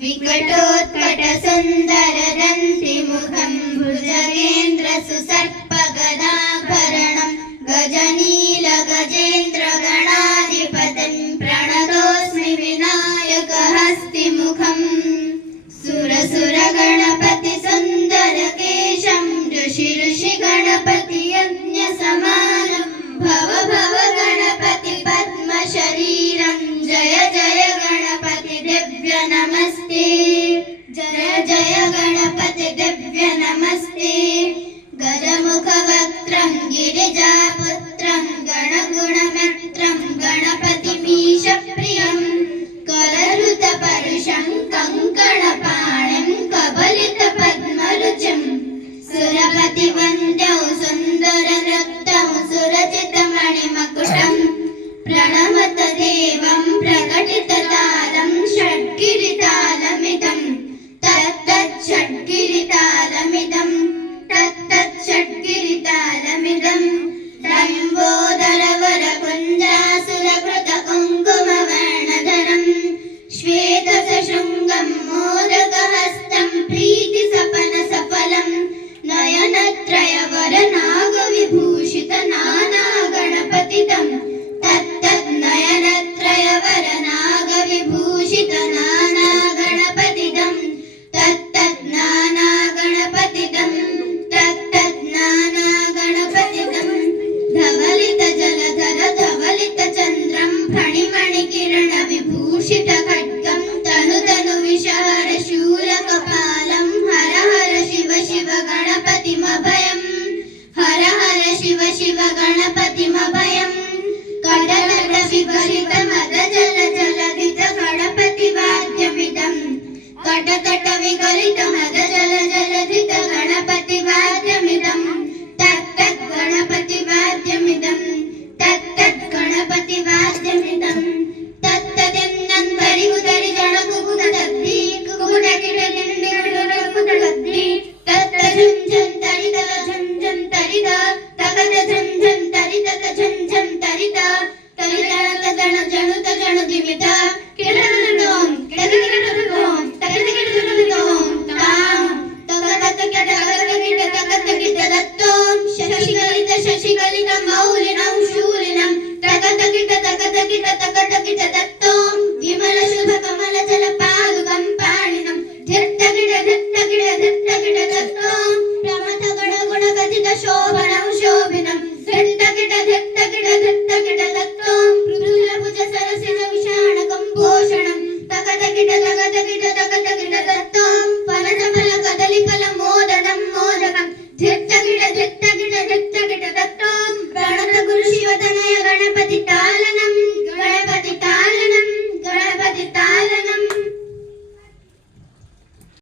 विकटोत्कटसुन्दरदन्तिमुखं भुजगेन्द्रसुसर्पगदाभरणं गजनीलगजेन्द्रगणाधिपतिं प्रणतोऽस्मि विनायकहस्तिमुखम् सुरसुरगणपतिसुन्दरकेशं ऋषिगणपतियज्ञसमानं भव भव गणपति पद्मशरीरं जय जय गणपति दिव्य नमस्ते जय जय गणपति दिव्य नमस्ते गजमुखवक्त्रं गिरिजापुत्रं गणगुणमित्रं गणपतिमीशप्रियं करधृतपरुषं कङ्कणपाणिं कबलितपद्मरुचिं सुरपतिवन्द्यौ सुन्दरनृत्यं सुरचितमणिमकुटं प्रणमत देवं प्रकटिततालं षड्गिरितालमिदं तत्तच्छड्गिरितालमिदं तत्तच्छड्गिरितालमिदं लम्बोदरवरकुञ्जासुरकृतकुङ्कुमवर्णधरं श्वेतसशृङ्गं मोदकहस्तं प्रीतिसपनसफलं नयनत्रयवरनागविभूषितनानागणपतितं तत्तन्नयनत्रयवरनागविभूषितनानागणपतितं तत्तन्नानागणपतितं तत्तन्नानागणपतितं धवलितजलधर धवलितचन्द्रं फणिमणिकिरणविभूषितखड्गं तनुतनुविषहर शूलकपालं हर हर शिव शिव गणपतिमभयं हर हर शिव शिव गणपतिमभयं कडतटविगलितमदजलजलधितगणपतिवाद्यमिदं कडतटविगलितमदजलजलधितगणपतिवाद्यमिदं तत्तद्गणपतिवाद्यमिदं तत्तद्गणपतिवाद्यमिदं तत्तदिन्नन्तरिगुदरि जनकुकुटदग्धि कुकुटकिटनिन्दिकुटकुटदग्धि तत्तझुञ्झन्तरितल झुञ्झन्तरित तगद झुञ्झन्तरितक झुञ्झन्तरित तरितणत जण जणुत जणुदिमित किळ